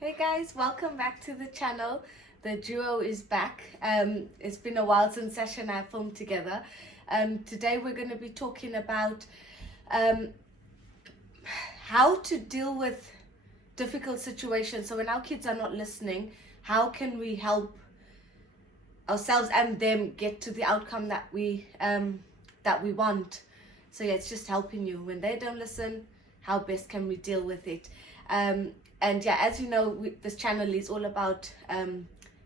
Hey guys, welcome back to the channel. The duo is back. It's been a while since Sasha and I filmed together. Today we're going to be talking about how to deal with difficult situations. So when our kids are not listening, how can we help ourselves and them get to the outcome that we want? So yeah, it's just helping you when they don't listen. How best can we deal with it? And yeah, as you know, this channel is all about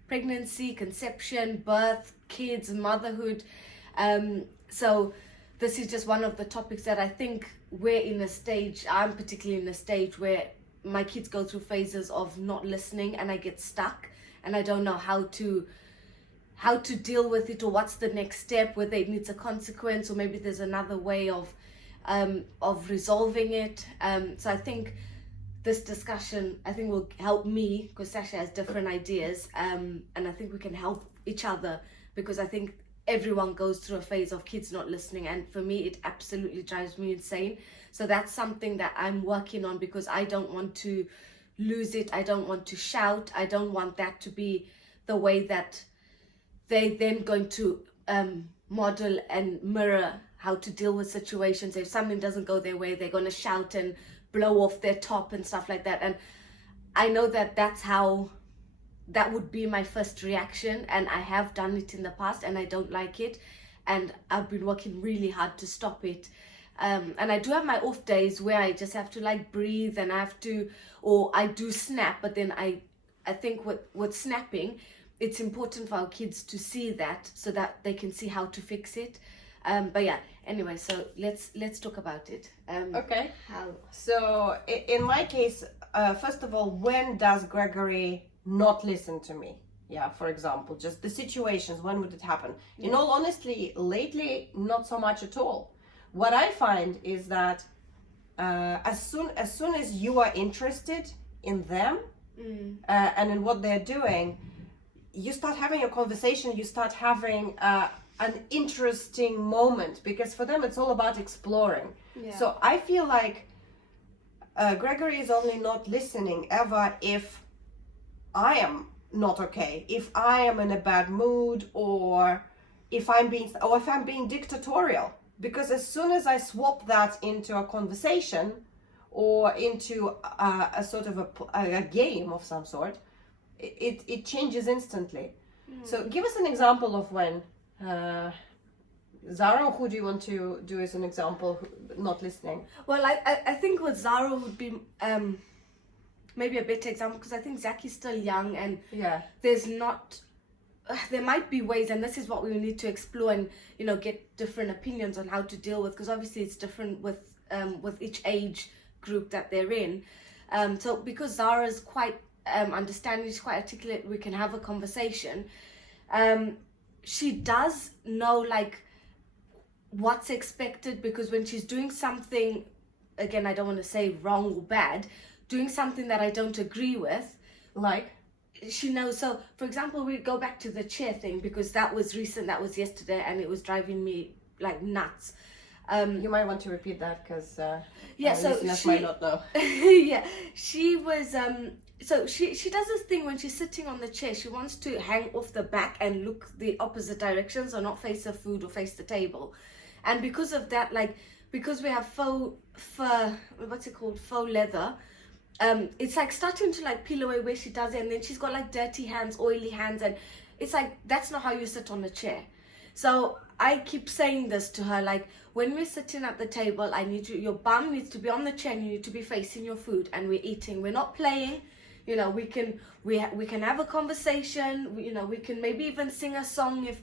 pregnancy, conception, birth, kids, motherhood. So this is just one of the topics that I think I'm particularly in a stage where my kids go through phases of not listening and I get stuck and I don't know how to deal with it, or what's the next step, whether it needs a consequence or maybe there's another way of resolving it. So I think this discussion, will help me, because Sasha has different ideas, and I think we can help each other, because I think everyone goes through a phase of kids not listening, and for me it absolutely drives me insane. So that's something that I'm working on, because I don't want to lose it. I don't want to shout. I don't want that to be the way that they then going to model and mirror how to deal with situations. If something doesn't go their way, they're going to shout and blow off their top and stuff like that. And I know that that would be my first reaction, and I have done it in the past and I don't like it, and I've been working really hard to stop it. And I do have my off days where I just have to like breathe, and I do snap, but then I think with snapping, it's important for our kids to see that so that they can see how to fix it. But yeah, anyway, so let's talk about it. Okay. How? So in my case, first of all, when does Gregory not listen to me? Yeah, for example, just the situations, when would it happen? Yeah. In all honesty, lately, not so much at all. What I find is that as soon as you are interested in them and in what they're doing, you start having a conversation, you start having an interesting moment, because for them it's all about exploring. Yeah. So I feel like Gregory is only not listening ever if I am not okay, if I am in a bad mood, or if I'm being dictatorial. Because as soon as I swap that into a conversation or into a sort of a game of some sort, it changes instantly. So give us an example of when Zara, who do you want to do as an example, not listening? Well, I think with Zara would be maybe a better example, because I think Zaki's still young, and Yeah. there might be ways, and this is what we need to explore and get different opinions on how to deal with, because obviously it's different with each age group that they're in. So because Zara's quite understanding, she's quite articulate, we can have a conversation. She does know like what's expected, because when she's doing something, again, I don't want to say wrong or bad, doing something that I don't agree with, Like? she knows. So for example, we go back to the chair thing, because that was recent, that was yesterday, and it was driving me like nuts. You might want to repeat that, because Yeah, so listeners might not know. yeah, she was so she does this thing when she's sitting on the chair. She wants to hang off the back and look the opposite direction, so not face the food or face the table. And because of that, like, because we have faux leather, it's like starting to like peel away where she does it, and then she's got like dirty hands, oily hands, and it's like, that's not how you sit on a chair. So I keep saying this to her, like, when we're sitting at the table, your bum needs to be on the chair, and you need to be facing your food, and we're eating, we're not playing. We can have a conversation, we can maybe even sing a song if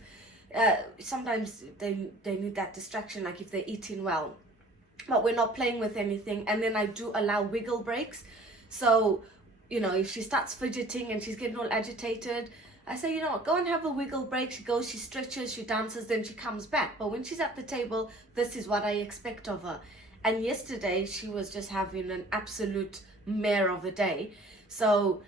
sometimes they need that distraction, like if they're eating well, but we're not playing with anything. And then I do allow wiggle breaks. So if she starts fidgeting and she's getting all agitated, I say, go and have a wiggle break. She goes, she stretches, she dances, then she comes back. But when she's at the table, this is what I expect of her. And yesterday she was just having an absolute mare of a day. So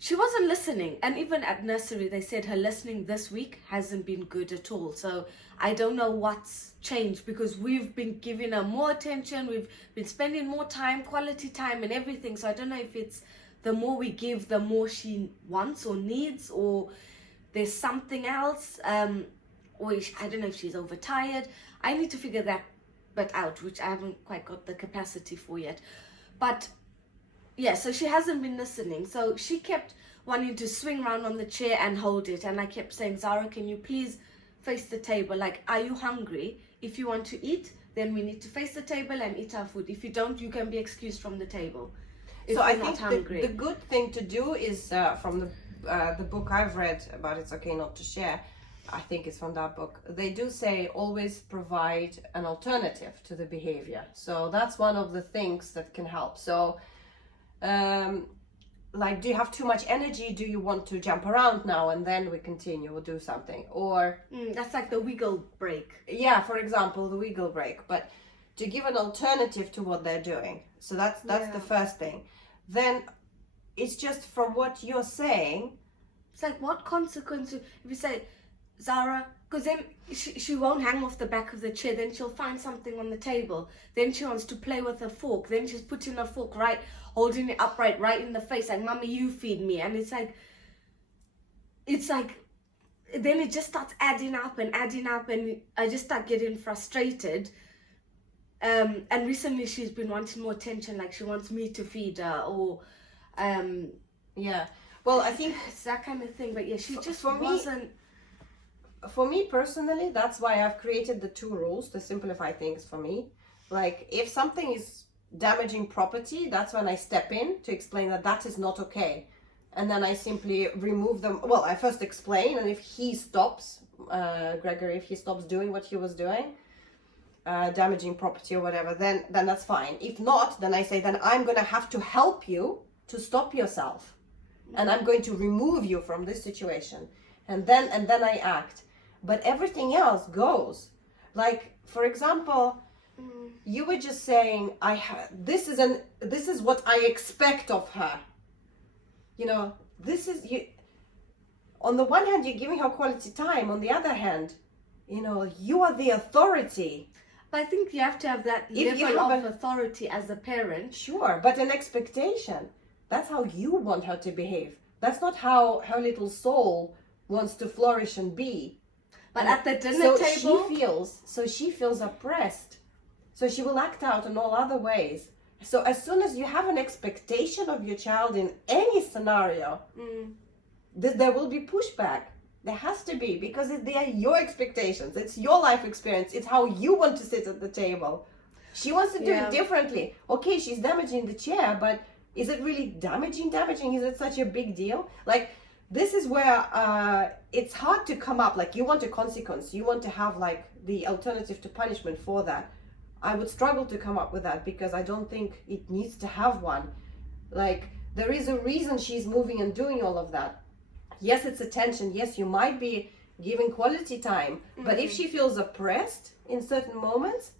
she wasn't listening. And even at nursery, they said her listening this week hasn't been good at all. So I don't know what's changed, because we've been giving her more attention. We've been spending more time, quality time and everything. So I don't know if it's the more we give, the more she wants or needs, or there's something else. I don't know if she's overtired. I need to figure that bit out, which I haven't quite got the capacity for yet. But yeah, so she hasn't been listening. So she kept wanting to swing around on the chair and hold it. And I kept saying, Zara, can you please face the table? Like, are you hungry? If you want to eat, then we need to face the table and eat our food. If you don't, you can be excused from the table. If So I you're not think hungry. the good thing to do is from the book I've read about It's Okay Not to Share, I think it's from that book, they do say always provide an alternative to the behavior. So that's one of the things that can help. So like, do you have too much energy? Do you want to jump around now and then we continue or do something? Or That's like the wiggle break. yeah, for example, the wiggle break, but to give an alternative to what they're doing. So that's the first thing. Then it's just from what you're saying. It's like, what consequence if you say, Zara, because then she won't hang off the back of the chair, then she'll find something on the table, then she wants to play with a fork, then she's putting a fork right, holding it upright right in the face, like, Mummy, you feed me. And it's like then it just starts adding up, and I just start getting frustrated. And recently she's been wanting more attention, like she wants me to feed her, or Yeah, well, I think it's that kind of thing. But yeah, she just for me- wasn't. for me personally, that's why I've created the 2 rules to simplify things for me. Like, if something is damaging property, that's when I step in to explain that is not okay. And then I simply remove them. Well, I first explain, and if he stops, Gregory, if he stops doing what he was doing, damaging property or whatever, then that's fine. If not, then I say, then I'm going to have to help you to stop yourself. And I'm going to remove you from this situation. And then I act. But everything else goes. Like, for example, you were just saying, this is what I expect of her. You know, this is you. On the one hand, you're giving her quality time. On the other hand, you know, you are the authority. But I think you have to have that level of authority as a parent. Sure, but an expectation. That's how you want her to behave. That's not how her little soul wants to flourish and be. But at the dinner table, she feels oppressed. So she will act out in all other ways. So as soon as you have an expectation of your child in any scenario, there will be pushback. There has to be, because they are your expectations. It's your life experience. It's how you want to sit at the table. She wants to do it differently. Okay, she's damaging the chair, but is it really damaging? Is it such a big deal? Like, this is where it's hard to come up. Like, you want a consequence. You want to have, like, the alternative to punishment for that. I would struggle to come up with that, because I don't think it needs to have one. Like, there is a reason she's moving and doing all of that. Yes, it's attention. Yes, you might be giving quality time. But if she feels oppressed in certain moments,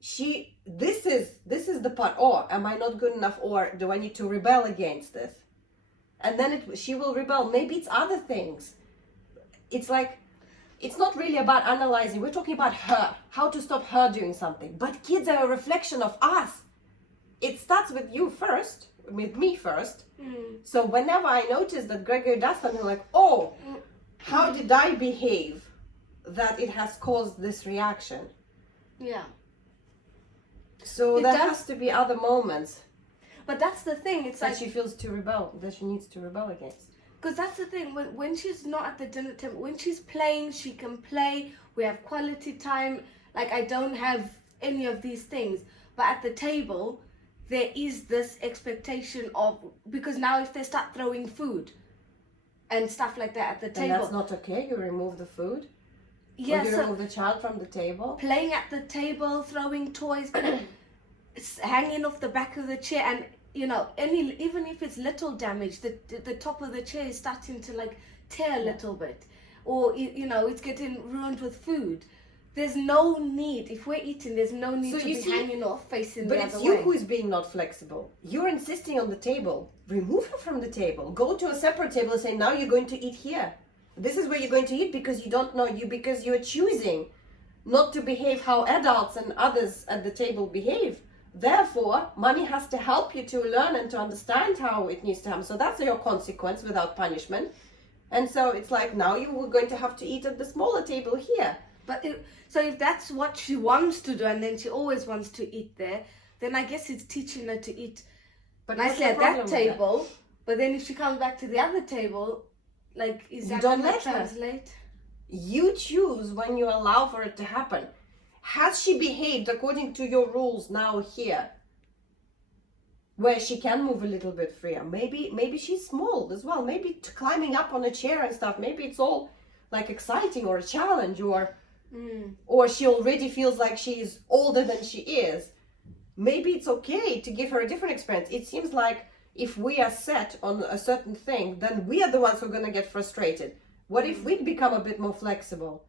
this is the part. Or am I not good enough? Or do I need to rebel against this? And then she will rebel. Maybe it's other things. It's like, it's not really about analyzing. We're talking about her, how to stop her doing something. But kids are a reflection of us. It starts with you first, with me first. So whenever I notice that Gregory does something, like, oh, how did I behave that it has caused this reaction? Yeah. So there has to be other moments. But that's the thing. It's that like she feels to rebel, that she needs to rebel against. Because that's the thing, when she's not at the dinner table, when she's playing, she can play, we have quality time, like, I don't have any of these things. But at the table, there is this expectation of, because now if they start throwing food and stuff like that at the table. And that's not okay, you remove the food? Yeah, or you so remove the child from the table? Playing at the table, throwing toys, hanging off the back of the chair, and you know, even if it's little damage, the top of the chair is starting to like tear a little bit, or you know, it's getting ruined with food. There's no need, if we're eating, there's no need to be hanging off facing the other way. But it's you who is being not flexible. You're insisting on the table. Remove her from the table. Go to a separate table and say, now you're going to eat here. This is where you're going to eat, because you don't know, because you're choosing not to behave how adults and others at the table behave. Therefore, money has to help you to learn and to understand how it needs to happen. So that's your consequence without punishment. And so it's like, now you were going to have to eat at the smaller table here. But if that's what she wants to do, and then she always wants to eat there, then I guess it's teaching her to eat But nicely at that table. But then if she comes back to the other table, like, is that don't going let to her. translate? You choose when you allow for it to happen. Has she behaved according to your rules now here? Where she can move a little bit freer. Maybe she's small as well. Maybe climbing up on a chair and stuff. Maybe it's all like exciting or a challenge, or she already feels like she's older than she is. Maybe it's okay to give her a different experience. It seems like if we are set on a certain thing, then we are the ones who are going to get frustrated. What if we become a bit more flexible?